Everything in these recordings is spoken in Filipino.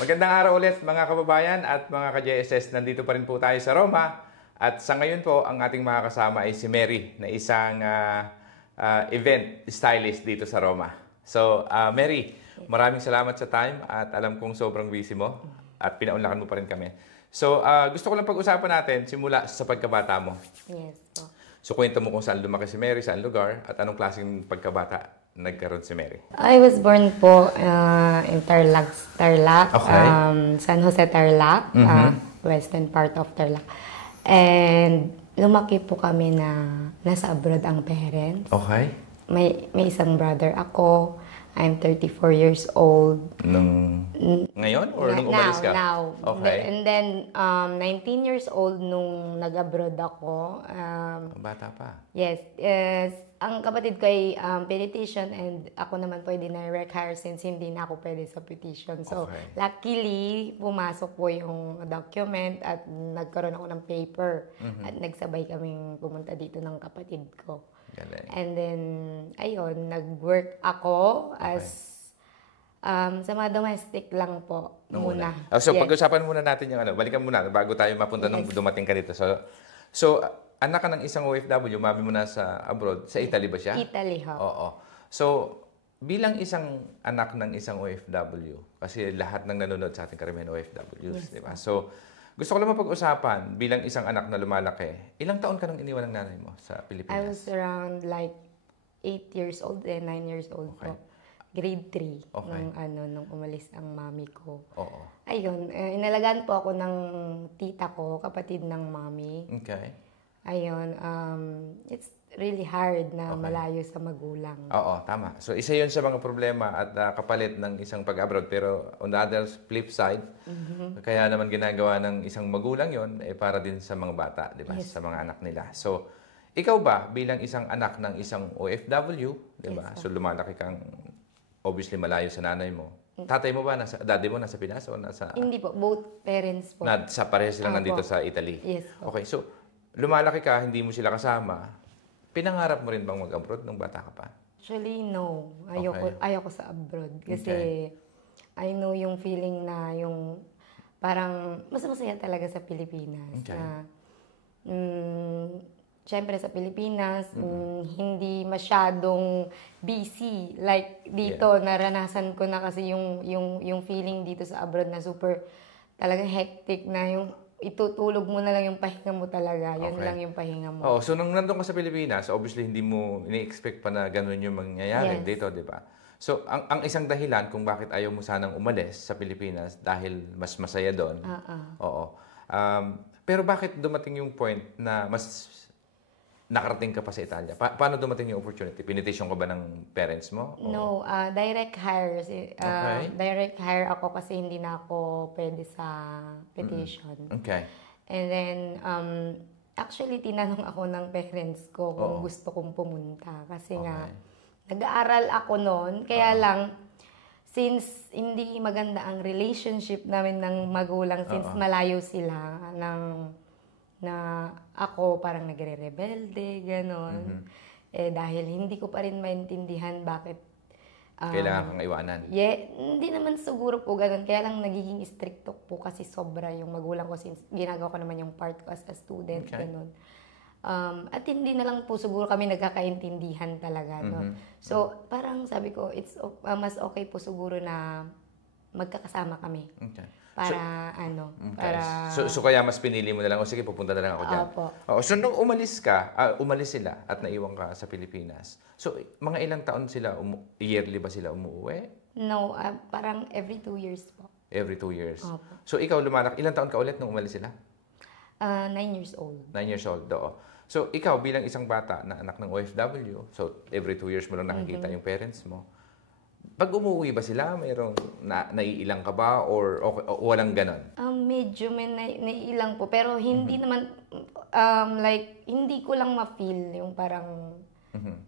Magandang araw ulit mga kababayan at mga ka-JSS. Nandito pa rin po tayo sa Roma. At sa ngayon po, ang ating mga kasama ay si Mary na isang event stylist dito sa Roma. So, Mary, maraming salamat sa time at alam kong sobrang busy mo at pinaunlakan mo pa rin kami. So, gusto ko lang pag-usapan natin simula sa pagkabata mo. Yes po. So, kwento mo kung saan lumaki si Mary, saan lugar, at anong klaseng pagkabata nagkaroon si Mary. I was born po in Tarlac, Okay. San Jose, Tarlac, western part of Tarlac. And lumaki po kami na nasa abroad ang parents. Okay. May isang brother ako. I'm 34 years old. Ngayon? Or nung umalis ka? Now. Okay. And then, 19 years old nung nag-abroad ako. Bata pa. Yes. Ang kapatid ko ay petition and ako naman po ay direct hire since hindi na ako pwede sa petition. So, Okay. luckily, pumasok po yung document at nagkaroon ako ng paper. At nagsabay kaming pumunta dito ng kapatid ko. Galing. And then, ayun, nag-work ako as sa mga domestic lang po muna. So, Yes. pag-usapan muna natin yung balikan muna bago tayo mapunta nung dumating ka dito. So, anak ka ng isang OFW, mami mo nasa abroad. Sa Italy ba siya? Italy, ho. Oo. So, bilang isang anak ng isang OFW, kasi lahat ng nanonood sa ating karamihan OFWs, di ba? So, gusto ko lang mapag-usapan, bilang isang anak na lumalaki, ilang taon ka nang iniwan ng nanay mo sa Pilipinas? I was around like 8 years old and 9 years old Okay. po. Grade 3 Okay. nung umalis ang mami ko. Oo. Ayun, inalagaan po ako ng tita ko, kapatid ng mami. Okay. Ayun, it's really hard na malayo sa magulang. Oo, tama. So, isa yun sa mga problema at kapalit ng isang pag-abroad. Pero on the other flip side, kaya naman ginagawa ng isang magulang yon para din sa mga bata, di ba? Yes. Sa mga anak nila. So, ikaw ba bilang isang anak ng isang OFW, di ba? Yes, So, lumalaki kang obviously malayo sa nanay mo. Tatay mo ba, daddy mo nasa Pinas o nasa... Hindi po, both parents po. Sa parehas silang Opo. nandito sa Italy? Yes po. Okay, so lumalaki ka, hindi mo sila kasama. Pinangarap mo rin bang mag-abroad nung bata ka pa? Actually, no. Okay. Ayoko sa abroad. Kasi I know yung feeling na yung parang mas masaya talaga sa Pilipinas. Okay. Na, syempre sa Pilipinas, hindi masyadong busy. Like dito, naranasan ko na kasi yung feeling dito sa abroad na super talagang hectic na yung itutulog mo na lang yung pahinga mo talaga. Yun Okay. lang yung pahinga mo. Oh, so nung nandun ka sa Pilipinas, obviously hindi mo ini-expect pa na ganun yung mangyayari Yes. dito, di ba? So, ang isang dahilan kung bakit ayaw mo sanang umalis sa Pilipinas dahil mas masaya doon. Oo. Pero bakit dumating yung point na mas nakarating ka pa sa Italia? Paano dumating yung opportunity? Pinitation ka ba ng parents mo? O- No, direct hire. Okay. Direct hire ako kasi hindi na ako pwede sa petition. Okay. And then, actually, tinanong ako ng parents ko kung Oo. gusto kong pumunta. Kasi nga, Okay. nag-aaral ako noon. Kaya lang, since hindi maganda ang relationship namin ng magulang, since malayo sila, na ako parang nagre-rebelde, gano'n. Dahil hindi ko pa rin maintindihan bakit Kailangan kang iwanan. hindi naman siguro po ganun. Kaya lang nagiging stricto po kasi sobra yung magulang ko since ginagawa ko naman yung part ko as a student. Okay. Ganun. At hindi na lang po siguro kami nagkakaintindihan talaga. No? So parang sabi ko, mas okay po siguro na magkakasama kami. Okay. Para Okay. para... So kaya mas pinili mo na lang, o sige, pupunta na lang ako dyan. Opo. Oo, so nung umalis sila at naiwan ka sa Pilipinas. So mga ilang taon sila, yearly ba sila umuwi? No, parang every 2 years po. Every 2 years. Opo. So ikaw ilang taon ka ulit nung umalis sila? 9 years old. 9 years old, oo. So ikaw bilang isang bata na anak ng OFW, so every 2 years mo lang nakikita yung parents mo. Pag umuwi ba sila, mayroong naiilang ka ba or walang ganon? Medyo may naiilang po. Pero hindi naman, like, hindi ko lang ma-feel yung parang,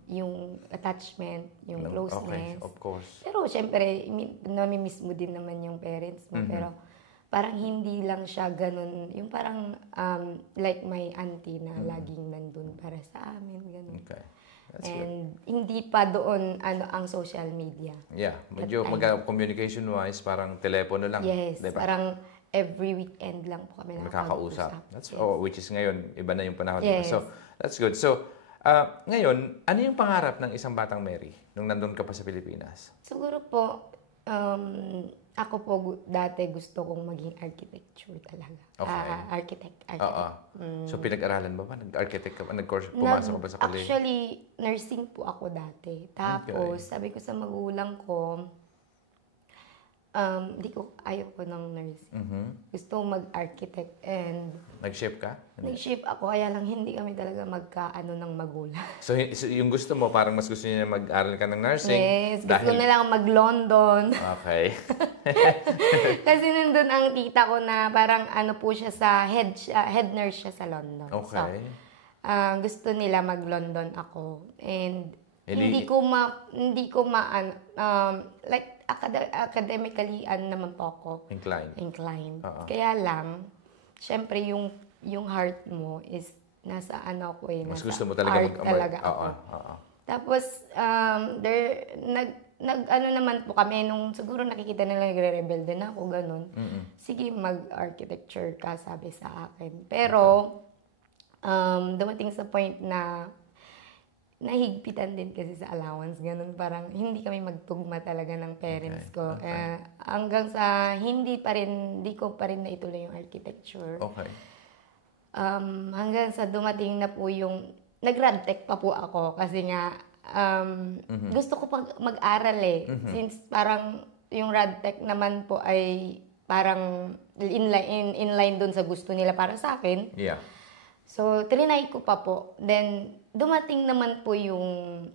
yung attachment, yung closeness. Okay, of course. Pero, syempre, nami-miss mo din naman yung parents mo. Pero, parang hindi lang siya ganun. Yung parang, like my auntie na laging nandun para sa amin, ganun. Okay. That's good. And hindi pa doon ang social media. Yeah, medyo communication-wise, parang telepono lang. Yes, diba? parang every weekend lang po kami Makakausap. nakakapag-usap. Which is ngayon, iba na yung panahon. Yes. So, that's good. So, ngayon, ano yung pangarap ng isang batang Mary nung nandun ka pa sa Pilipinas? Siguro po, ako po dati gusto kong maging architecture talaga. Okay. Architect. Oo. So, pinag-aralan mo ba? Nag-architect ka ba? Nag-course, pumasok ka ba sa college? Actually, nursing po ako dati. Tapos, sabi ko sa magulang ko, ayaw ko ng nursing. Gusto ko mag-architect and Nag-shift ka? nag-shift ako, kaya lang hindi kami talaga magkaano ng magulang. So, yung gusto mo, parang mas gusto niya mag-aral ka ng nursing? Yes, gusto na lang mag-London. Okay. Kasi nandun ang tita ko na parang ano po siya sa head nurse siya sa London. Okay. So, gusto nila mag-London ako. And hindi ko like academically naman po ako. Inclined. Kaya lang, syempre yung heart mo is nasa ano ako Mas nasa gusto mo talaga art talaga ako. Tapos, nag-ano naman po kami, nung siguro nakikita nila nagre-rebelde na ako, ganun. Sige, mag-architecture ka, sabi sa akin. Pero, dumating sa point na nahigpitan din kasi sa allowance, ganun. Parang hindi kami magtugma talaga ng parents ko. Hanggang sa hindi ko pa rin naituloy yung architecture. Okay. Hanggang sa dumating na po yung, nag-radtech pa po ako kasi nga, gusto ko mag-aral Since parang yung radtech naman po ay parang inline dun sa gusto nila para sa akin. Yeah. So, trinay ko pa po. Then, dumating naman po yung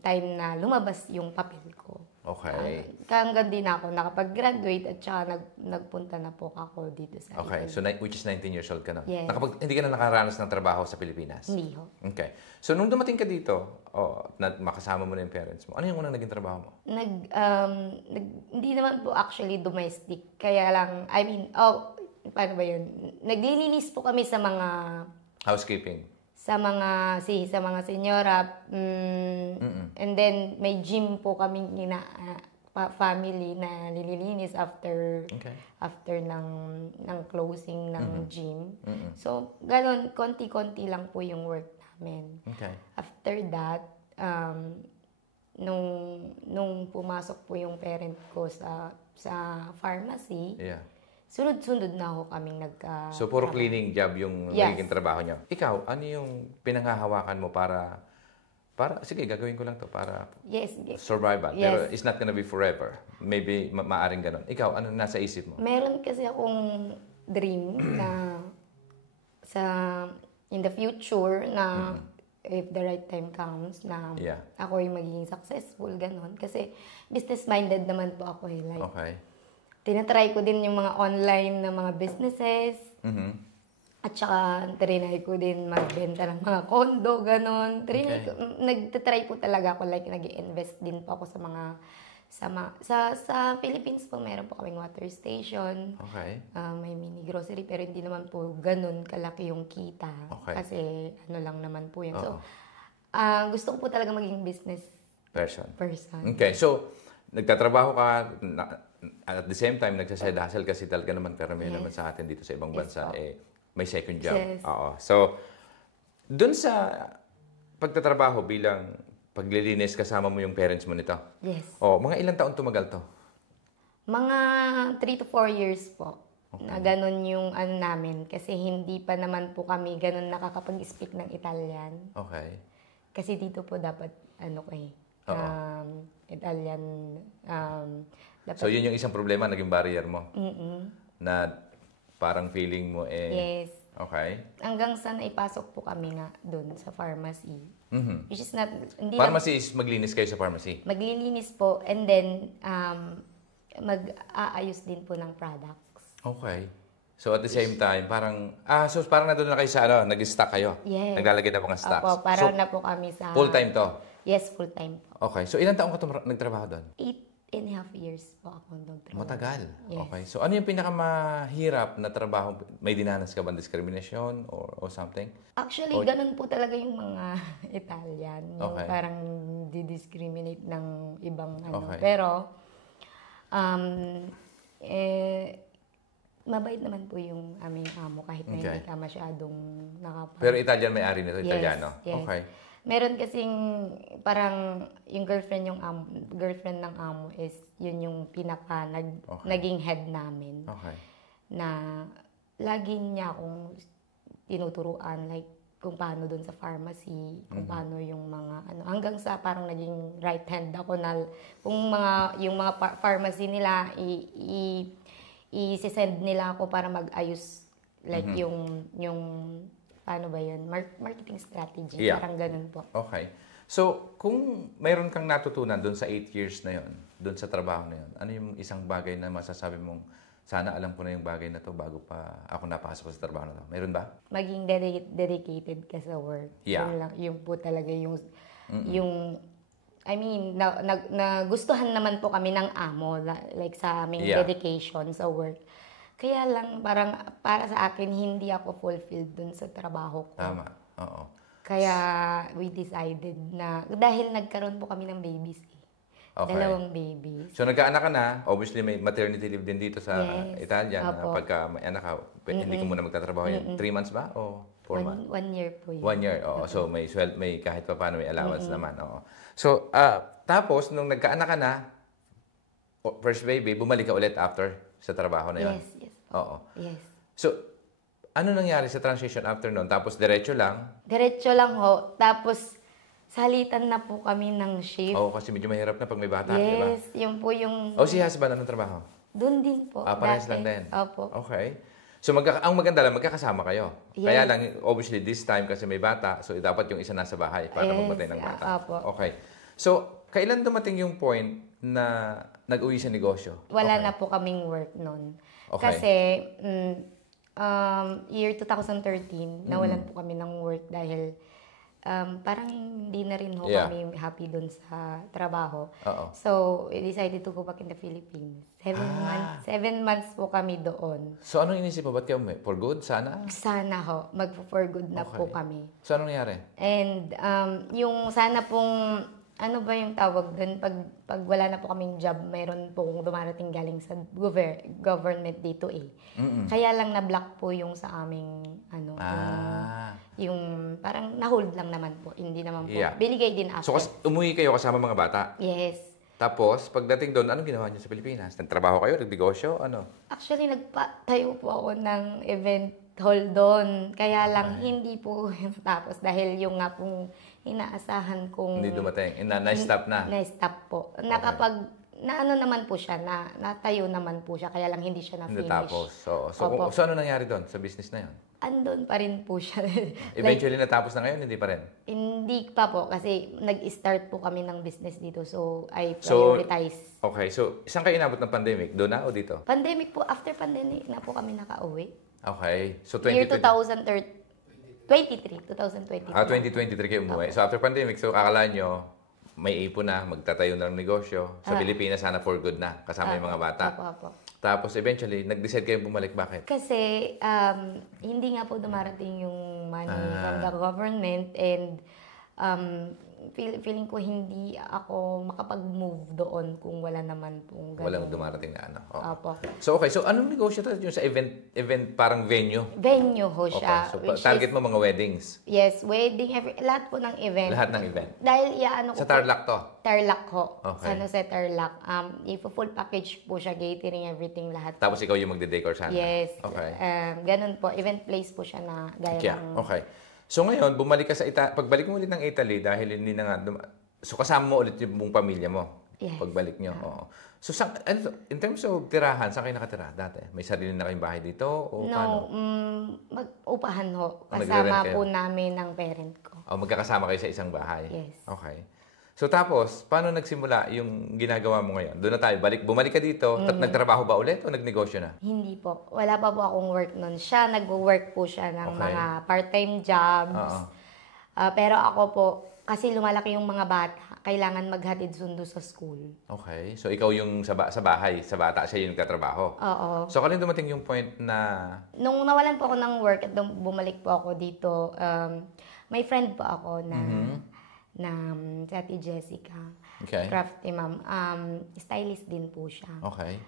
time na lumabas yung papel ko. Okay. Hanggang din ako nakapag-graduate at saka nagpunta na po ako dito sa Okay. Italy. So, which is 19 years old ka na? Yes. Hindi ka na nakaranas ng trabaho sa Pilipinas? Hindi ho. Okay. So, nung dumating ka dito, makasama mo na yung parents mo, ano yung unang naging trabaho mo? Hindi naman po actually domestic. Kaya lang, paano ba yun? Naglilinis po kami sa mga Housekeeping? Sa mga senyora. And then, may gym po kaming family na nililinis after ng closing ng gym. So, ganun, konti-konti lang po yung work namin. Okay. After that, nung pumasok po yung parent ko sa pharmacy, sunod-sunod na ako kaming So, puro cleaning job yung nagiging trabaho niyo. Ikaw, ano yung pinanghahawakan mo para sige, gagawin ko lang to para survival. Yes. Pero it's not gonna be forever. Maybe maaring ganun. Ikaw, ano nasa isip mo? Meron kasi akong dream na in the future na if the right time comes na ako yung magiging successful, ganun. Kasi business-minded naman po ako like. Okay. Tinatry ko din yung mga online na mga businesses. At saka, trinay ko din magbenta ng mga condo, gano'n. Nagtatry po talaga ako, like, nag-invest din po ako sa Philippines po, meron po kaming water station. Okay. May mini grocery, pero hindi naman po gano'n kalaki yung kita. Okay. Kasi, ano lang naman po yun. So, gusto ko po talaga maging business person. Okay, so, nagtatrabaho ka, at the same time, nagsaside hustle kasi talaga naman karamihan naman sa atin dito sa ibang bansa, may second job. Yes. Oo. So, dun sa pagtatrabaho bilang paglilinis, kasama mo yung parents mo nito? Yes. Mga ilang taon tumagal to? Mga 3 to 4 years po. Okay. Na ganun yung namin. Kasi hindi pa naman po kami ganun nakakapag-speak ng Italian. Okay. Kasi dito po dapat, Italian, dapat... So, yun yung isang problema, naging barrier mo? Na parang feeling mo Yes. Okay. Hanggang sa naipasok po kami nga doon sa pharmacy. Which is not... Pharmacy is maglinis kayo sa pharmacy? Maglilinis po and then mag-aayos din po ng products. Okay. So at the same time, parang na doon na kayo sa nag-stock kayo? Yes. Naglalagay na mga stocks? Opo, para na po kami sa... Full-time to? Yes, full-time po. Okay. So ilang taon ka nagtrabaho doon? 8.5 years po ako nung trabaho. Matagal. Yes. Okay. So ano yung pinakamahirap na trabaho? May dinanas ka ba diskriminasyon or something? Actually, ganun po talaga yung mga Italian. Yung Okay. parang di-discriminate ng ibang ano. Okay. Pero, mabait naman po yung aming amo kahit na Okay. hindi ka masyadong nakapag... Pero Italian may-ari nito, Yes, Italiano. yes. Okay. Meron kasing parang yung girlfriend ng amo is yun yung pinaka Okay. naging head namin. Okay. Na lagi niya akong tinuturuan like kung paano doon sa pharmacy, kung paano yung mga ano hanggang sa parang naging right hand ako na kung yung mga pharmacy nila i-send nila ako para mag-ayos like yung paano ba yun? Marketing strategy. Yeah. Parang ganun po. Okay. So, kung mayroon kang natutunan doon sa 8 years na yon, doon sa trabaho na yon, ano yung isang bagay na masasabi mong sana alam ko na yung bagay na to bago pa ako napasok sa trabaho na to? Mayroon ba? Maging dedicated ka sa work. Yeah. Yun po talaga yung I mean, nagustuhan naman po kami ng amo like sa aming Yeah. dedication sa work. Kaya lang parang para sa akin hindi ako fulfilled dun sa trabaho ko. Tama. Oo. Kaya we decided na dahil nagkaroon po kami ng babies eh. Okay. 2 babies. So, nagkaanak ka na. Obviously, may maternity leave din dito sa Yes. Italia. Na Opo. pagka may anak ka, hindi ka muna magtatrabaho yan. 3 months ba? O 4 months? 1 year po yun. 1 year, oo. So, may kahit pa paano may allowance naman, oo. So, tapos, nung nagkaanak ka na, first baby, bumalik ka ulit after sa trabaho na yun? Yes, yes. Oo. Yes. So, ano nangyari sa transition after noon? Tapos, diretso lang? Diretso lang ho. Tapos, salitan na po kami ng shift. Oo, kasi medyo mahirap na pag may bata, di ba? Yes, yun po yung... O, si husband, anong trabaho? Doon din po. Parehas dati. lang din? Opo. Okay. So, ang maganda lang, magkakasama kayo. Yes. Kaya lang, obviously, this time kasi may bata, so dapat yung isa nasa bahay para Yes, magbantay ng bata. opo. Okay. So, kailan dumating yung point na nag-uwi sa negosyo? Wala Okay. na po kaming work noon. Okay. Kasi, year 2013, nawalan po kami ng work dahil parang hindi na rin ho Yeah. kami happy doon sa trabaho. Oo. So, we decided to go back in the Philippines. 7 months po kami doon. So, anong inisip mo? Ba't kayo umuwi? For good? Sana? Sana ho, for good na po Okay. kami. So, anong nangyari? And yung sana pong, ano ba yung tawag doon? Pag wala na po kaming job, mayroon pong dumarating galing sa government dito eh. Kaya lang na-block po yung sa aming, yung parang na-hold lang naman po. Hindi naman po. Yeah. Binigay din So, after. umuwi kayo kasama mga bata. Yes. Tapos, pagdating doon, anong ginawa niyo sa Pilipinas? Nagtrabaho kayo? Nagnegosyo? Ano? Actually, nagpatayo po ako ng event hall doon. Kaya lang, hindi po tapos dahil yung nga pong inaasahan kong... Hindi dumating. Na-stop na. Na-stop po. Naano naman po siya, natayo naman po siya, kaya lang hindi siya Hindi na-finish. tapos. Opo. So, ano nangyari doon sa business na yun? Andun pa rin po siya. Eventually, natapos na ngayon? Hindi pa rin? Hindi pa po, kasi nag-start po kami ng business dito, so I So, prioritize. Okay. So, saan kayo inabot ng pandemic? Doon na o dito? Pandemic po, after pandemic na po kami nakauwi. Okay. So, Year 2023 2023. kayo umuwi. So, after pandemic, so akala nyo, may ipon na, magtatayo na ng negosyo. Sa Pilipinas, sana for good na, kasama yung mga bata. Apo. Tapos, eventually, nag-decide kayo bumalik. Bakit? Kasi hindi nga po dumarating yung money from the government and feeling ko hindi ako makapag-move doon kung wala naman pong ganun. Walang dumarating na ano. Oo. Apo. So, okay. So, anong negosyo to? Yung sa event parang venue? Venue ho Okay. siya. So, which target is- mo mga weddings? Yes, wedding, lahat po ng event. Lahat ng event? Dahil iaano ko Sa Tarlac to? Tarlac ho. Okay. San Jose Tarlac. Full package po siya, catering, everything, lahat. Tapos ikaw yung magde-decor sana? Yes. Okay. Ganun po. Event place po siya na gaya Yeah. ng... Okay. So ngayon, bumalik ka sa pagbalik mo ulit ng Italy dahil hindi na nga, so kasama mo ulit yung buong pamilya mo? Yes. Pagbalik nyo? Oo. So in terms of tirahan, saan kayo nakatira dati? May sarili na kayong bahay dito? O paano? Mag-upahan ho. Nagre-rent Kasama kayo? po namin ng parent ko. O magkakasama kayo sa isang bahay? Yes. Okay. So tapos, paano nagsimula yung ginagawa mo ngayon? Doon na tayo. Bumalik ka dito. Nagtrabaho ba ulit o nagnegosyo na? Hindi po. Wala pa po akong work nun. Siya, nag-work po siya ng Okay. mga part-time jobs. Oo. Pero ako po, kasi lumalaki yung mga bata, kailangan maghatid sundo sa school. Okay. So, ikaw yung sa bahay, sa bata, siya yung nagtatrabaho. Oo. So, kailan dumating yung point na... Nung nawalan po ako ng work at bumalik po ako dito, may friend po ako na si Ate Jessica. Okay. Crafty ma'am. Stylist din po siya. Okay.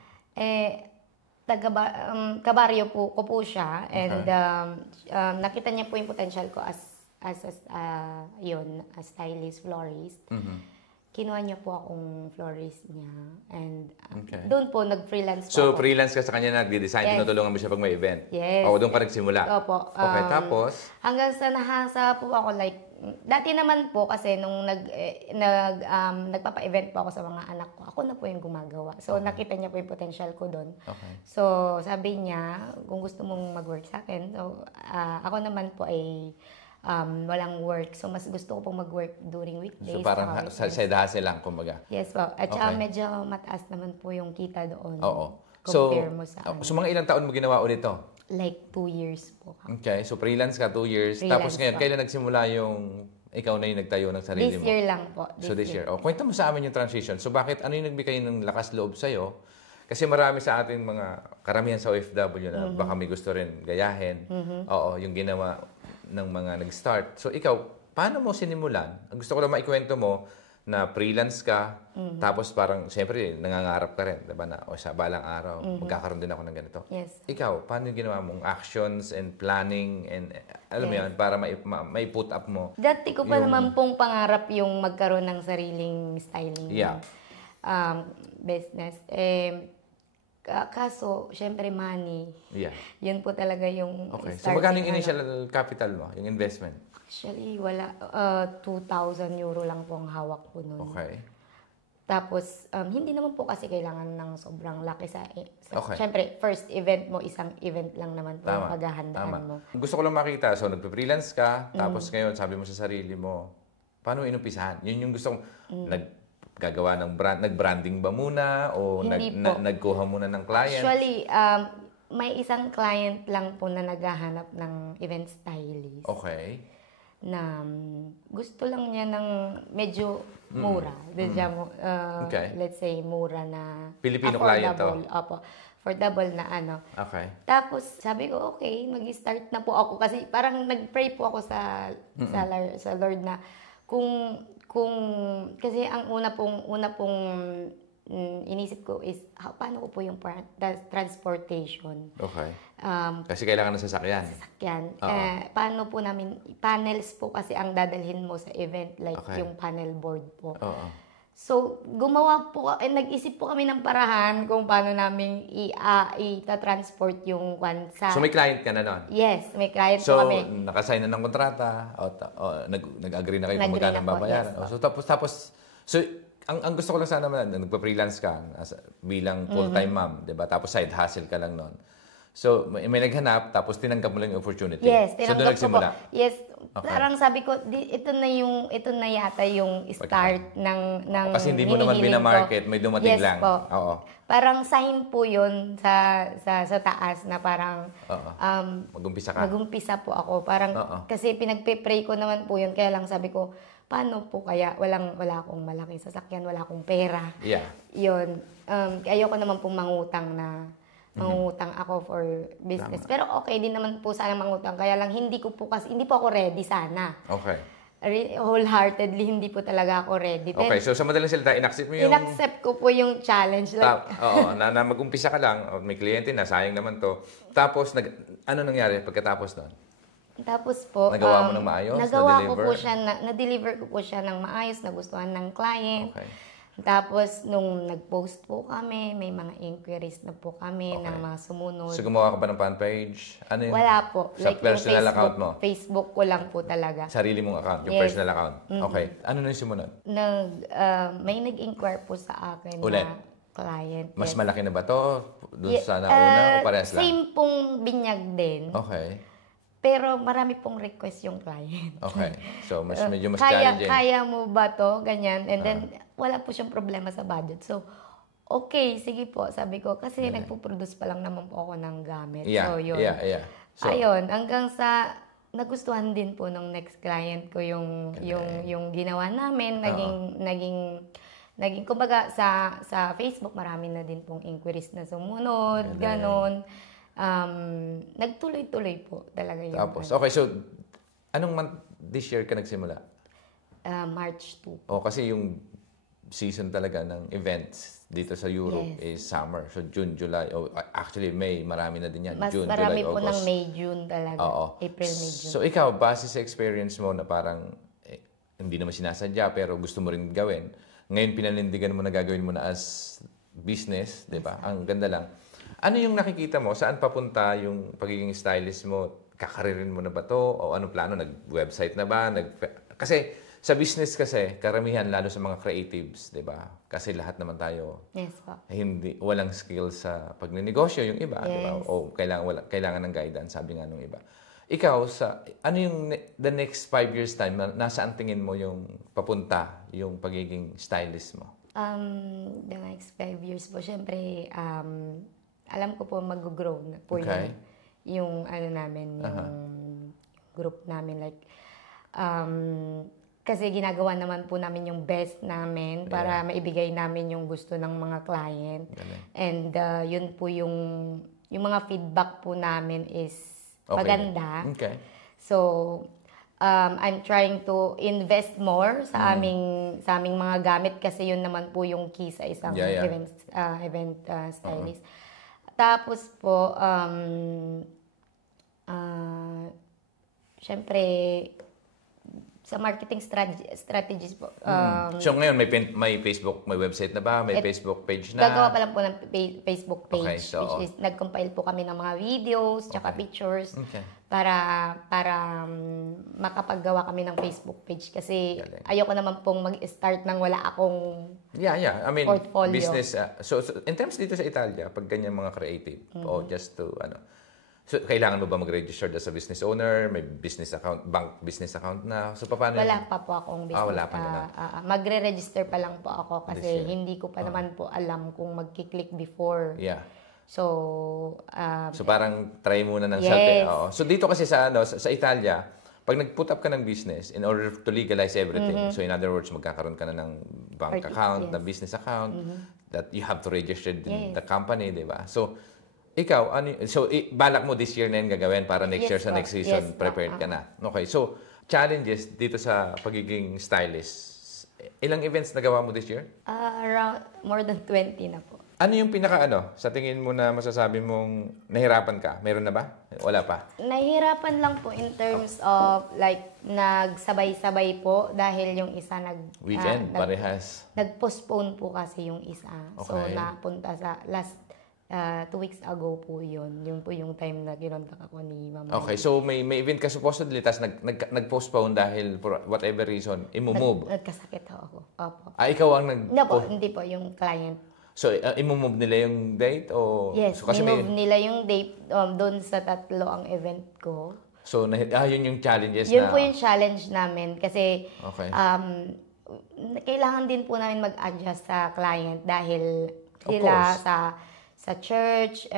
Kabaryo po ko po siya and nakita niya po yung potential ko as a stylist, florist. Kinuha niya po akong florist niya and doon po nag-freelance So, ako. freelance ka sa kanya, nag-design, tinutulungan mo siya pag may event? Yes. O, doon ka nagsimula? Opo. Okay, tapos? Hanggang sa nahasa po ako dati naman po kasi nung nagpapa-event po ako sa mga anak ko, ako na po yung gumagawa. So, nakita niya po yung potential ko doon. Okay. So, sabi niya, kung gusto mong mag-work sa akin, so, ako naman po ay walang work. So, mas gusto ko pong mag-work during weekdays. So, parang side hustle lang, kumbaga. Yes po. At saka medyo mataas naman po yung kita doon. Oo. Compare mo sa So, mga ilang taon mo ginawa ulit to? Like 2 years po. Okay. So, freelance ka 2 years. Freelance Tapos ngayon, po. kailan nagsimula yung ikaw na yung nagtayo ng sarili This mo? year lang po. So, this year. Kwenta mo sa amin yung transition. So, bakit, ano yung nagbigay ng lakas loob sa'yo? Kasi marami sa ating mga karamihan sa OFW na baka may gusto rin gayahin. Oo, yung ginawa ng mga nag-start. So, ikaw, paano mo sinimulan? Gusto ko lang maikwento mo na freelance ka, tapos parang, siyempre, nangangarap ka rin, diba na, o sa balang araw, magkakaroon din ako ng ganito. Yes. Ikaw, paano yung ginawa mong actions and planning and, alam mo yan, para may put up mo? Dati ko pa naman pong pangarap yung magkaroon ng sariling styling business. Kaso, syempre money. Yeah. Yun po talaga yung Okay. So, magkano yung initial capital mo, yung investment? Actually, wala. 2,000 euro lang po ang hawak ko noon. Okay. Tapos, hindi naman po kasi kailangan ng sobrang laki sa Okay. Siyempre, first event mo, isang event lang naman po yung paghahandaan mo. Gusto ko lang makita. So, nagpe-freelance ka, tapos ngayon, sabi mo sa sarili mo, paano inumpisahan? Yun yung gusto kong, gagawa ng brand, nag-branding ba muna? O Hindi po. nagkuha muna ng client? Actually, may isang client lang po na naghahanap ng event stylist. Okay. Na gusto lang niya ng medyo mura. Okay. Let's say, mura na Filipino client to? Opo. Affordable na ano. Okay. Tapos, sabi ko, okay, mag-start na po ako. Kasi parang nag-pray po ako sa Lord na kung kasi ang una pong inisip ko is paano ko po yung transportation. Okay. Kasi kailangan ng sasakyan. Sasakyan. Paano po namin, panels po kasi ang dadalhin mo sa event, like yung panel board po. Oo. So, gumawa po, nag-isip po kami ng parahan kung paano namin i-transport yung sa... So, may client ka na nun? Yes, may client So, po kami. nakasign na ng kontrata, nag-agree na kayo kung magkano ang babayaran. Yes. So, tapos, ang gusto ko lang sana naman, nagpa-freelance ka bilang full-time mom, di ba? Tapos side hustle ka lang nun. So, may naghanap, tapos tinanggap mo lang yung opportunity. Yes, so, doon nagsimula. Yes, parang sabi ko, ito na yata yung start ng kasi hindi mo naman binamarket, may dumating yes, lang. Po. Oo. Parang sign po yun sa taas na parang mag-umpisa ka. Mag-umpisa po ako. Parang kasi pinagpe-pray ko naman po yun. Kaya lang sabi ko, paano po kaya wala akong malaking sasakyan, wala akong pera. Yeah. Yun. Ayoko naman pong mangutang mangutang ako for business. Tama. Pero okay din naman po sana mangutang. Kaya lang hindi po ako ready sana. Okay. Wholeheartedly, hindi po talaga ako ready. Okay, so sa madaling salita, in-accept mo yung... In-accept ko po yung challenge. Na mag-umpisa ka lang, may kliyente na, sayang naman to. Tapos, ano nangyari pagkatapos nun? Tapos po, nagawa mo ng maayos? Nagawa ko po siya, na-deliver ko po siya ng maayos, nagustuhan ng client. Okay. Tapos, nung nag-post po kami, may mga inquiries na po kami ng mga sumunod. So, gumawa ka ba ng fan page? Ano yun? Wala po. Sa personal account mo? Facebook ko lang po talaga. Sarili mong account, yung personal account? Okay. Ano na yung sumunod? May nag-inquire po sa akin Ulit? na client. Mas malaki na ba to? Doon sa nauna o parehas lang? Same pong binyag din. Okay. Pero marami pong request yung client. Okay. So, medyo mas challenging. Kaya mo ba to? Ganyan. And then, wala po siyang problema sa budget. So, okay, sige po, sabi ko. Kasi nagpo-produce pa lang naman po ako ng gamit. Yeah, so, yun. yeah. So, ayun, hanggang sa nagustuhan din po ng next client ko yung ginawa namin, naging kumbaga sa Facebook marami na din pong inquiries na sumunod, ganon. Nagtuloy-tuloy po talaga yung Tapos, okay, so anong month this year ka nagsimula? March 2. Kasi yung season talaga ng events dito sa Europe is summer. So June, July, actually May, marami na din yan. Mas June, marami July, po August. ng May, June talaga. April, May, June. So ikaw, base sa experience mo na parang hindi naman sinasadya pero gusto mo rin gawin, ngayon pinanindigan mo na gagawin mo na as business, di ba? Ang ganda lang. Ano yung nakikita mo? Saan papunta yung pagiging stylist mo? Kakaririn mo na ba to? O anong plano? Nag-website na ba? Kasi sa business kasi, karamihan lalo sa mga creatives, 'di ba? Kasi lahat naman tayo walang skill sa pagnenegosyo yung iba, 'di ba? O kailangan ng guidance, sabi nga nung iba. Ikaw ano yung the next 5 years time nasaan tingin mo yung papunta yung pagiging stylist mo? The next 5 years po, syempre alam ko po mag-grow na po yung ano namin, yung group namin, like kasi ginagawa naman po namin yung best namin para maibigay namin yung gusto ng mga client. And yun po yung mga feedback po namin is maganda. So, I'm trying to invest more sa aming mga gamit kasi yun naman po yung key sa isang event stylist. Tapos po, syempre, sa marketing strategies po. So ngayon may Facebook, may website na ba? May Facebook page na? Gagawa pa lang po ng Facebook page. Okay, so, which is nag-compile po kami ng mga videos, tsaka pictures para makapaggawa kami ng Facebook page. Kasi ayoko naman pong mag-start nang wala akong I mean, portfolio. Business. So in terms dito sa Italia, pag ganyan mga creative, o just to so, kailangan mo ba mag-register as a business owner? May business account, bank business account na? So, paano wala pa po akong business. Wala pa naman. Magre-register pa lang po ako kasi hindi ko pa naman po alam kung magki-click before. So, so parang try muna ng self. So, dito kasi sa Italia, pag nag-put up ka ng business, in order to legalize everything, so in other words, magkakaroon ka na ng bank account, na business account, that you have to register the company, di ba? So, ikaw, balak mo this year na yun gagawin para next year sa next season, prepared ka na. Okay, so, challenges dito sa pagiging stylist. Ilang events nagawa mo this year? Around more than 20 na po. Ano yung sa tingin mo na masasabi mong nahirapan ka? Meron na ba? Wala pa? Nahihirapan lang po in terms of like nagsabay-sabay po dahil yung isa weekend, parehas. Nag-postpone po kasi yung isa. So, napunta sa last 2 weeks ago po yun. Yun po yung time na kinontak ako ni Mama. Okay, so may event ka supposedly, tapos nag-postpone dahil for whatever reason, imumove. Nagkasakit ako. Opo. Ikaw ang hindi po, yung client. So, imumove nila yung date? O, yes, so, kasi nila yung date doon sa 3 ang event ko. So, yun yung challenges yun po yung challenge namin kasi kailangan din po namin mag-adjust sa client dahil sila sa church,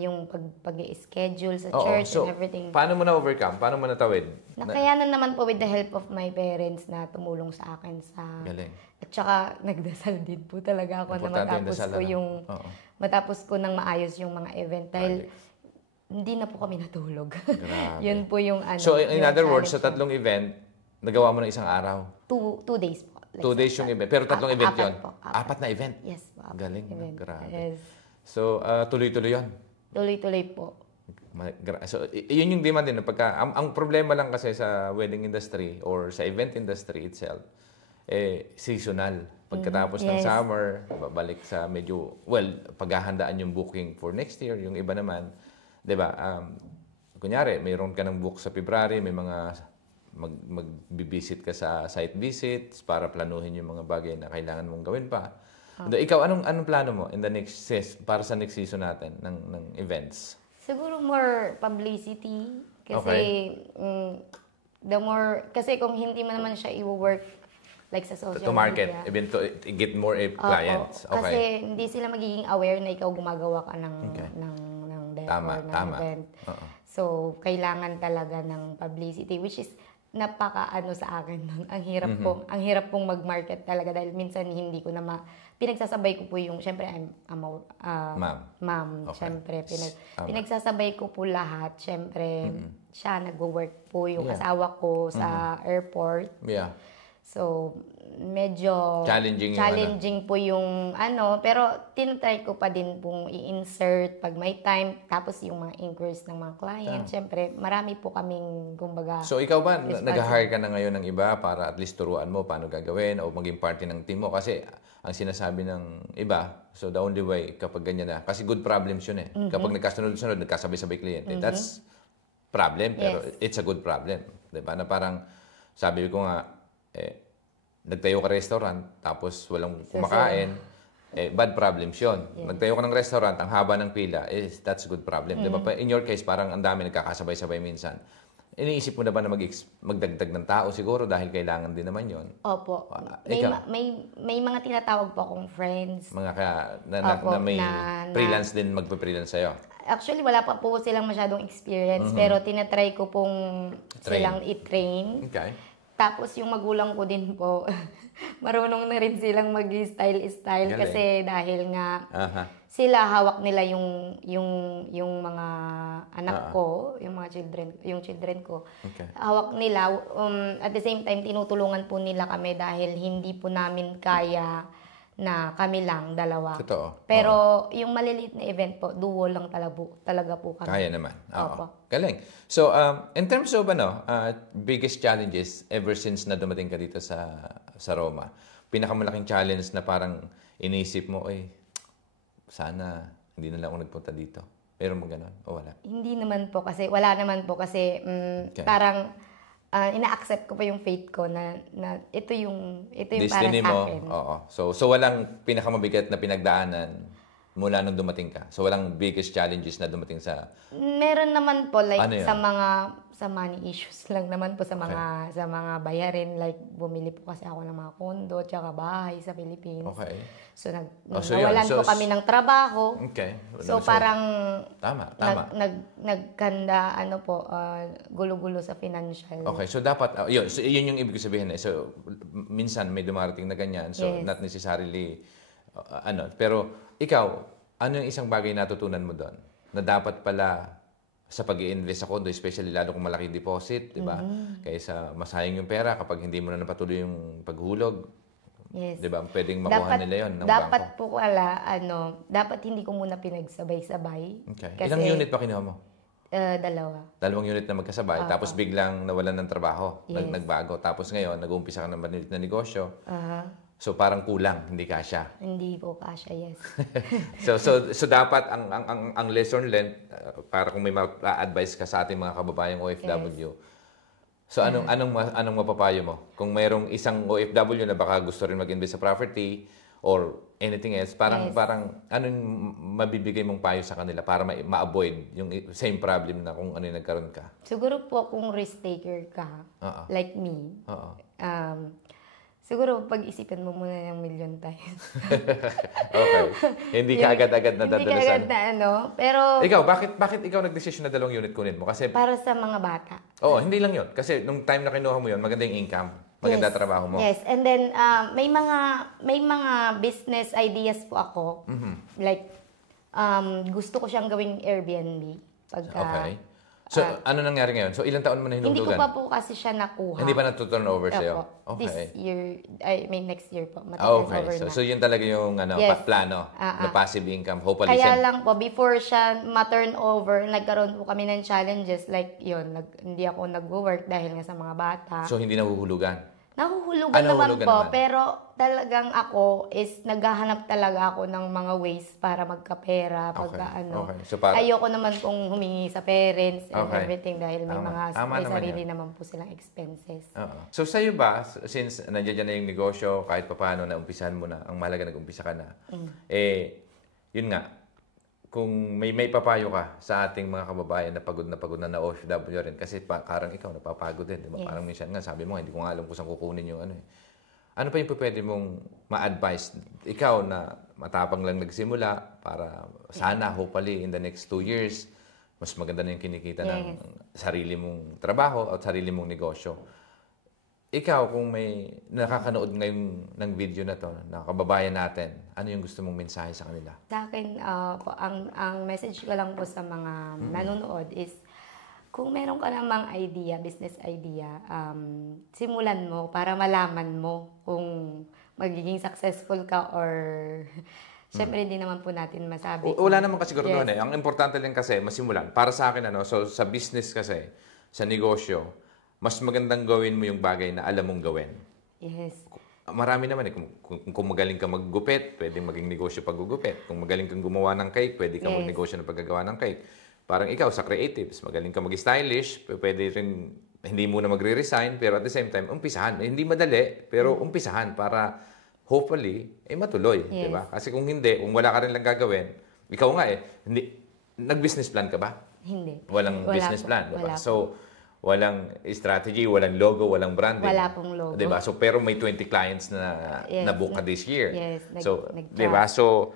yung pag-schedule sa church and everything. Paano mo na-overcome? Paano mo natawid? Nakayanan naman po with the help of my parents na tumulong sa akin Galing. At saka nagdasal din po talaga ako na matapos ko nang maayos yung mga event dahil hindi na po kami natulog. Yun po yung So in other words, sa 3 event, nagawa mo ng isang araw? 2 days po. 2 days yung event. Pero 3 event yun? 4 na event? Yes po. Galing. Grabe. Yes. So, tuloy-tuloy yun? Tuloy-tuloy po. So, yun yung demand din. Ang problema lang kasi sa wedding industry or sa event industry itself, seasonal. Pagkatapos ng summer, babalik sa medyo, paghahandaan yung booking for next year. Yung iba naman, di ba, kunyari, mayroon ka ng book sa February, may mga mag-visit ka sa site visits para planuhin yung mga bagay na kailangan mong gawin pa. Ikaw, anong plano mo in the next para sa next season natin ng events? Siguro more publicity kasi the more kasi kung hindi mo naman siya i-work like sa social to market, media. even to get more clients. Kasi hindi sila magiging aware na ikaw gumagawa ka ng or ng event. So, kailangan talaga ng publicity, which is napaka-ano sa akin nun. Ang hirap pong mag-market talaga dahil minsan hindi ko na pinagsasabay ko po yung, syempre, ma'am. Okay. Syempre, pinagsasabay ko po lahat. Syempre, siya nagwo-work po yung asawa ko sa airport. Yeah. So, medyo challenging po yung pero tinatry ko pa din pong i-insert pag may time, tapos yung mga inquiries ng mga client. Siyempre, marami po kaming, kumbaga... So, ikaw ba, nag-hire ka na ngayon ng iba para at least turuan mo paano gagawin o maging party ng team mo? Kasi, ang sinasabi ng iba, so the only way kapag ganyan na, kasi good problems yun eh. Kapag nagkasunod-sunod, nagkasabay-sabay kliyente, that's problem, pero it's a good problem. Diba? Na parang, sabi ko nga, nagtayo ka restaurant, tapos walang kumakain, bad problems yun. Yes. Nagtayo ka ng restaurant, ang haba ng pila, that's a good problem. Diba? In your case, parang ang dami nagkakasabay-sabay minsan. Iniisip mo na ba na magdagdag ng tao siguro dahil kailangan din naman yon? Opo. May mga tinatawag po akong friends. Mga na may freelance din, magpa-freelance sa'yo? Actually, wala pa po silang masyadong experience, pero tinatry ko pong silang i-train. Okay. Tapos yung magulang ko din po, marunong na rin silang mag-style kasi dahil nga sila hawak nila yung mga anak ko, yung mga children ko. Okay. Hawak nila at the same time tinutulungan po nila kami dahil hindi po namin kaya na kami lang, dalawa. Totoo. Pero yung maliliit na event po, duo lang talaga po kami. Kaya naman. Opo. Galing. So, in terms of biggest challenges ever since na dumating ka dito sa Roma, pinakamalaking challenge na parang inisip mo, sana hindi na lang ako nagpunta dito. Meron mo ganun o wala? Hindi naman po kasi, wala naman po kasi parang ina-accept ko pa yung fate ko na ito yung para sa akin. Oo. So walang pinakamabigat na pinagdaanan mula nung dumating ka. So walang biggest challenges na dumating sa... Meron naman po sa money issues lang naman po sa mga bayarin, like bumili po kasi ako ng mga kondo tsaka bahay sa Philippines. Okay. So nawalan po kami ng trabaho. Okay. So parang tama. nagkanda gulo-gulo sa financial. Okay, so dapat yun yung ibig sabihin. So minsan may dumarating na ganyan. So not necessarily pero ikaw, ano yung isang bagay na natutunan mo doon? Na dapat pala sa pag-i-invest sa condo, especially lalo kung malaking deposit, di ba? Kaysa masayang yung pera kapag hindi mo na napatuloy yung paghulog. Yes. Di ba? Pwedeng makuha nila yun ng dapat bangko. Po dapat hindi ko muna pinagsabay-sabay. Okay. Kasi, ilang unit pa kinuha mo? 2. 2 unit na magkasabay, tapos biglang nawalan ng trabaho, yes. nagbago. Tapos ngayon, nag-uumpisa ka ng maliit na negosyo. So parang kulang, hindi kasya. Hindi po kasya, yes. so dapat ang lesson learned para kung may ma-advise ka sa ating mga kababayang OFW. Yes. So anong mapapayo mo? Kung mayroong isang OFW na baka gusto rin mag-invest sa property or anything else, parang anong mabibigay mong payo sa kanila para ma-avoid yung same problem na kung ano yung nagkaroon ka? Siguro po kung risk taker ka, like me. Siguro pag-isipan mo muna ng million times. Okay. Hindi ka agad-agad nadadalasan. Hindi ka agad na pero... Ikaw, bakit ikaw nag-decision na 2 unit kunin mo? Kasi... Para sa mga bata. Oo, hindi lang yun. Kasi nung time na kinuha mo yun, maganda yung income. Maganda trabaho mo. Yes, and then may mga business ideas po ako. Like, gusto ko siyang gawing Airbnb. Okay. So, ano nangyari ngayon? So, ilang taon mo na hinulugan? Hindi ko pa po kasi siya nakuha. Hindi pa na-turn over sa'yo? Okay. This year, next year po. Okay. So, yun talaga yung plano na passive income. Hopefully, kaya lang po, before siya ma-turn over, nagkaroon po kami ng challenges. Like, hindi ako nag-work dahil nga sa mga bata. So, hindi nahuhulugan? Nahuhulugan naman po, pero talagang ako is naghahanap talaga ako ng mga ways para magkapera, Okay. So, ayoko naman pong humingi sa parents and everything dahil may may sarili naman po silang expenses. So sa'yo ba, since nandiyan na yung negosyo, kahit paano na umpisahan mo na, ang mahalaga nag-umpisa ka na, yun nga, kung may papayo ka sa ating mga kababayan na pagod na OFW rin, kasi parang ikaw napapagod din, di ba? Yes. Parang minsan nga, sabi mo, hindi ko nga alam kung saan kukunin yung Ano pa yung pwede mong ma-advise? Ikaw na matapang lang nagsimula para sana, hopefully, in the next 2 years, mas maganda na yung kinikita ng Yes. sarili mong trabaho at sarili mong negosyo. Ikaw, kung may nakakanood ngayon ng video na to, na kababayan natin, ano yung gusto mong mensahe sa kanila? Sa akin, ang message ko lang po sa mga nanonood is, kung meron ka namang idea, business idea, simulan mo para malaman mo kung magiging successful ka or syempre hindi naman po natin masabi. Wala naman kasi siguro Yes. doon eh. Ang importante lang kasi masimulan. Para sa akin so sa business kasi, sa negosyo, mas magandang gawin mo yung bagay na alam mong gawin. Yes. Marami naman eh. Kung magaling ka maggupit, pwedeng maging negosyo paggugupit. Kung magaling kang gumawa ng cake, pwede ka Yes. magnegosyo ng paggagawa ng cake. Parang ikaw sa creatives, magaling ka mag-stylish, pwede rin hindi muna magre-resign, pero at the same time, umpisahan. Hindi madali, pero umpisahan para hopefully, matuloy. Yes. Diba? Kasi kung hindi, kung wala ka rin lang gagawin, ikaw nga nag-business plan ka ba? Hindi. Walang Wala business po. plan. Diba? Wala po. So, walang strategy, walang logo, walang branding. Wala pong logo. Diba? So, pero may 20 clients na Yes, na-book ka this year. yes, So, nag-trust. diba? So,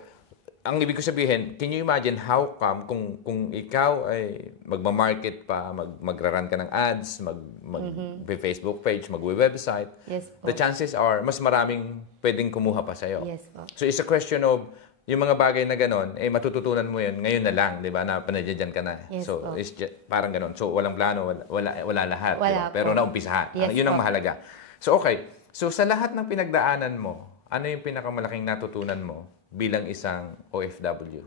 ang ibig ko sabihin, can you imagine how come kung ikaw ay magma-market pa, magra-run ka ng ads, mag-Facebook page, mag-website, Yes po. the chances are, mas maraming pwedeng kumuha pa sa'yo. Yes po. So, it's a question of, yung mga bagay na ganon, matututunan mo yun ngayon na lang, di ba, na panadyan ka na. Yes So, po. it's just, parang ganon. So, walang plano, wala lahat. Wala di ba? Pero po. naumpisahan. Yes Yun ang po. mahalaga. So, okay. So, sa lahat ng pinagdaanan mo, ano yung pinakamalaking natutunan mo bilang isang OFW?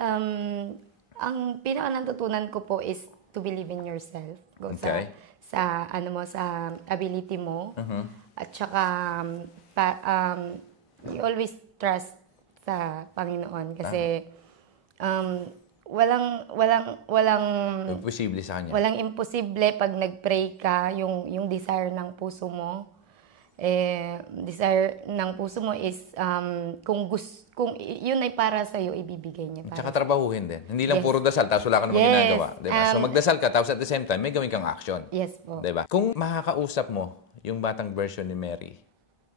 Ang pinaka natutunan ko po is to believe in yourself. Okay. Sa ability mo. At saka you always trust sa Panginoon kasi walang Imposible sa kanya. walang imposible pag nagpray ka, yung desire ng puso mo. Desire ng puso mo is kung yun ay para sa iyo, ibibigay niya. Tsaka trabahuhin din. Hindi lang Yes. puro dasal, tapos wala ka namang Yes. ginagawa. Diba? So magdasal ka, tapos at the same time, may gawin kang action. Yes po. Diba? Kung makakausap mo yung batang version ni Mary,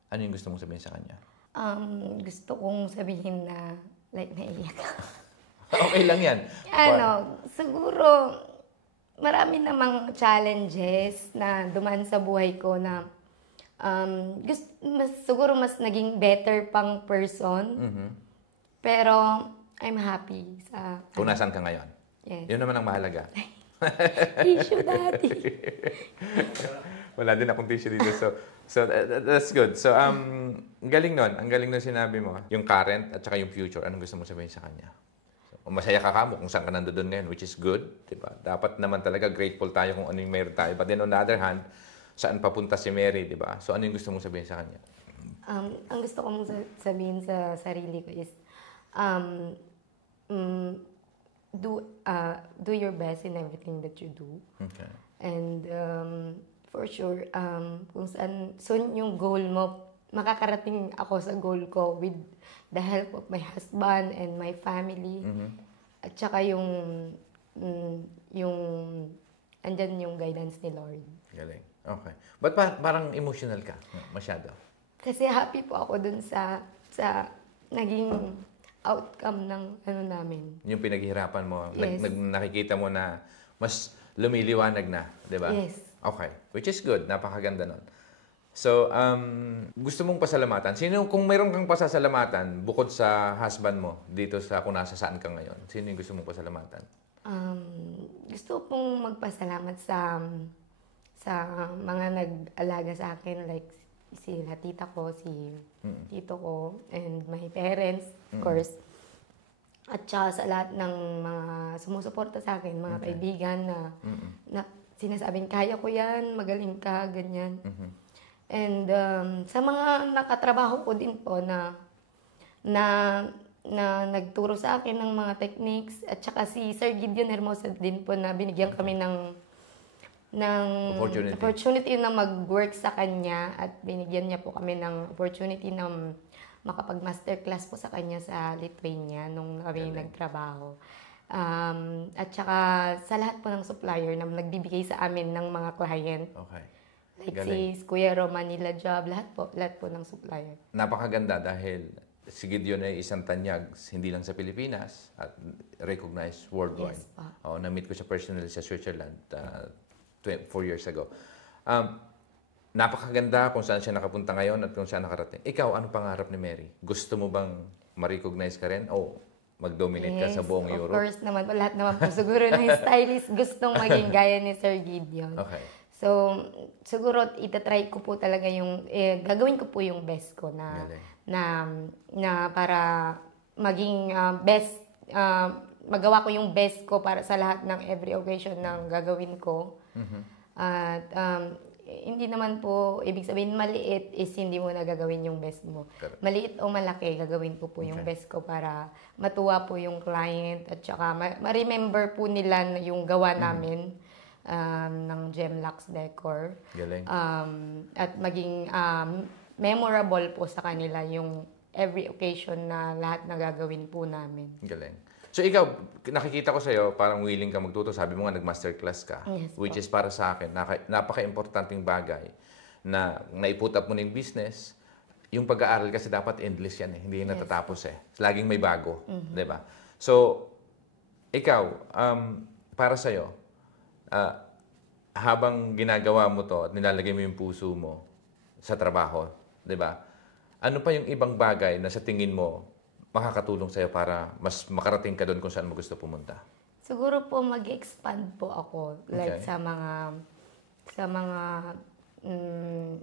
ano yung gusto mong sabihin sa kanya? Gusto kong sabihin na naiiyak ako. Okay lang yan. Siguro marami namang challenges na dumaan sa buhay ko na siguro mas naging better pang person. Pero I'm happy sa Kung nasaan ka ngayon. Yes. Yun naman ang mahalaga. Tissue daddy. Wala din akong tissue dito. So that's good. So, ang galing nun. Ang galing nun sinabi mo. Yung current at saka yung future. Anong gusto mo sabihin sa kanya? So, masaya ka kamo kung saan ka nandoon ngayon, which is good. Diba? Dapat naman talaga grateful tayo kung ano yung meron tayo. But then on the other hand, saan papunta si Mary, diba? So, ano yung gusto mong sabihin sa kanya? Ang gusto kong sabihin sa sarili ko is do your best in everything that you do. Okay. And for sure, kung saan yung goal mo, makakarating ako sa goal ko with the help of my husband and my family. At saka yung andyan yung guidance ni Lord. Galing. Okay. But parang emotional ka? Masyado. Kasi happy po ako dun sa naging outcome ng namin. Yung pinaghihirapan mo, Yes. nakikita mo na mas lumiliwanag na, di ba? Yes. Okay. Which is good. Napakaganda nun. So, gusto mong pasalamatan. Kung mayroon kang pasasalamatan, bukod sa husband mo, dito sa kung nasa saan ka ngayon, sino yung gusto mong pasalamatan? Gusto pong magpasalamat sa mga nag-alaga sa akin, like si tita ko, si tito ko, and my parents, of course. At saka sa lahat ng mga sumusuporta sa akin, mga kaibigan na sinasabing, kaya ko yan, magaling ka, ganyan. And sa mga nakatrabaho ko din po na nagturo sa akin ng mga techniques, at saka si Sir Gideon Hermosa din po na binigyan kami ng opportunity na mag-work sa kanya, at binigyan niya po kami ng opportunity na makapag-masterclass po sa kanya sa Lithuania nung kami nagtrabaho. At saka sa lahat po ng supplier na nagbibigay sa amin ng mga client. Okay. Like Galing. si Kuya Romanila Job, lahat po ng supplier. Napakaganda dahil si Gideon ay isang tanyag, hindi lang sa Pilipinas, at recognized worldwide. Yes, pa. Na-meet ko siya personally sa Switzerland 4 years ago. Napakaganda kung saan siya nakapunta ngayon at kung saan nakarating. Ikaw, ano pangarap ni Mary? Gusto mo bang ma-recognize ka rin o mag-dominate ka sa buong Europe? Of course naman. Lahat naman po siguro ng stylist gustong maging gaya ni Sir Gideon. Okay. So, siguro itatry ko po talaga yung, gagawin ko po yung best ko na para maging best, magawa ko yung best ko para sa lahat ng every occasion na gagawin ko. At hindi naman po, ibig sabihin maliit is hindi mo na gagawin yung best mo. Correct. Maliit o malaki, gagawin ko po yung best ko para matuwa po yung client at saka ma-remember po nila yung gawa namin. Ng Gemlux Decor. Galing. At maging memorable po sa kanila yung every occasion na lahat na gagawin po namin. Galing. So ikaw, nakikita ko sa'yo, parang willing ka magtuto. Sabi mo nga, nag-masterclass ka. Yes, which is para sa akin, napaka-importanting bagay na naiput up mo ng business. Yung pag-aaral kasi dapat endless yan eh. Hindi yan natatapos eh. Laging may bago. Diba? So, ikaw, para sa'yo, habang ginagawa mo to at nilalagay mo yung puso mo sa trabaho, 'di ba? Ano pa yung ibang bagay na sa tingin mo makakatulong sa'yo para mas makarating ka doon kung saan mo gusto pumunta? Siguro po mag-expand po ako like sa mga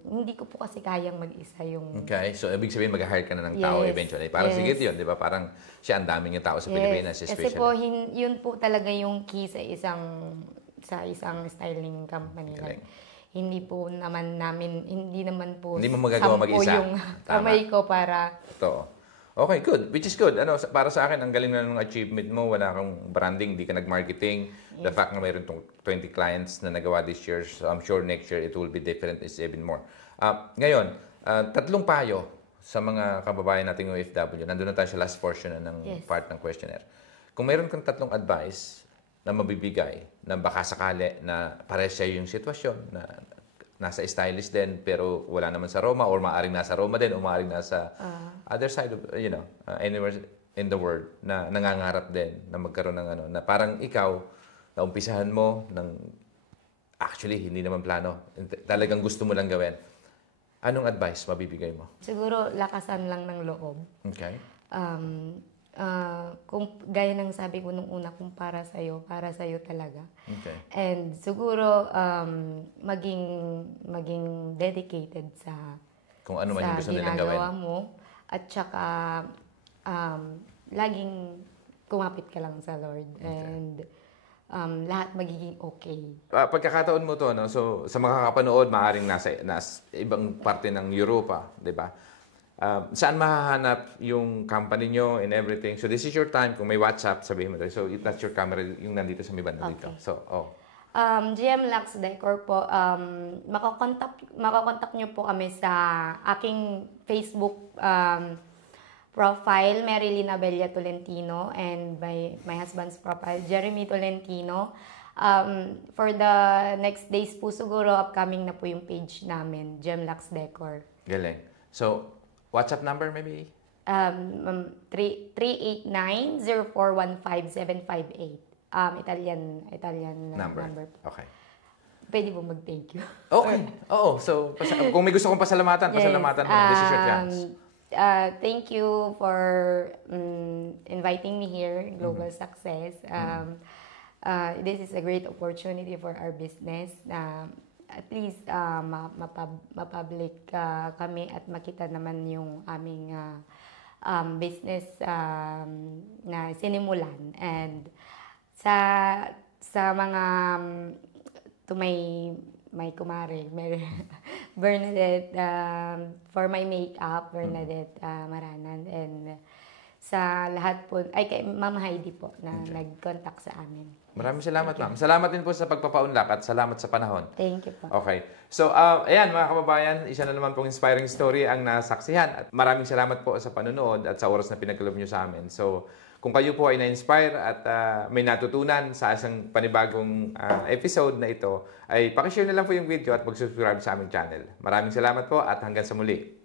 hindi ko po kasi kayang mag-isa yung Okay, so ibig sabihin mag-hire ka na ng tao eventually. Parang sige yun, 'di ba? Parang siya ang daming yung tao sa Pilipinas especially. Kasi po yun po talaga yung key sa isang styling company. Like, hindi naman po hindi mo magagawa mag-isa. Yung kamay ko para... Totoo. Okay, good. Which is good. Para sa akin, ang galing na ng achievement mo. Wala kang branding, hindi ka nag-marketing. The fact na mayroon 20 clients na nagawa this year, so I'm sure next year it will be different, it's even more. Ngayon, 3 payo sa mga kababayan nating OFW. Nandun na tayo sa last portion ng part ng questionnaire. Kung mayroon kang 3 advice na mabibigay, na baka sakali na pares siya yung sitwasyon, na nasa stylist din, pero wala naman sa Roma, or maaaring nasa Roma din, o maaaring nasa other side of, anywhere in the world, na nangangarap din, na magkaroon ng na parang ikaw, na umpisahan mo, actually, hindi naman plano, talagang gusto mo lang gawin. Anong advice mabibigay mo? Siguro, lakasan lang ng loob. Okay. Kung gaya ng sabi ko nung una, kung para sa'yo talaga. Okay. And siguro maging dedicated sa kung ano man yung gusto nilang gawin. ginagawa mo, at saka laging kumapit ka lang sa Lord, and lahat magiging okay. Pagkakataon mo to, no? So sa mga kapanood, maaaring nasa ibang parte ng Europa, 'di ba? Saan mahahanap yung company nyo and everything? So this is your time. Kung may WhatsApp, sabihin mo. So that's your camera, yung nandito sa may banda dito. So, Gemlux Decor po, makakontak nyo po kami sa aking Facebook profile, Marilyn Abella Tolentino, and my husband's profile, Jeremy Tolentino. For the next days po, siguro upcoming na po yung page namin, Gemlux Decor. Galing. So, WhatsApp number maybe? 389-0415-758. Italian number po. Okay. Pwede po mag-thank you. Okay. Oo. So, kung may gusto kong pasalamatan mo. This is your chance. Thank you for inviting me here, Global Success. This is a great opportunity for our business. At least mapublic kami at makita naman yung aming business na sinimulan. And sa mga may kumare, Bernadette, for my makeup, Bernadette Maranan, and sa lahat po, kay Ma'am Heidi po na nag-contact sa amin. Maraming salamat, ma'am. Salamat din po sa pagpapaunlak at salamat sa panahon. Thank you po. Okay. So, ayan mga kababayan, isa na naman pong inspiring story ang nasaksihan. At maraming salamat po sa panonood at sa oras na pinagkaloob nyo sa amin. So, kung kayo po ay na-inspire at may natutunan sa isang panibagong episode na ito, ay pakishare na lang po yung video at mag-subscribe sa aming channel. Maraming salamat po at hanggang sa muli.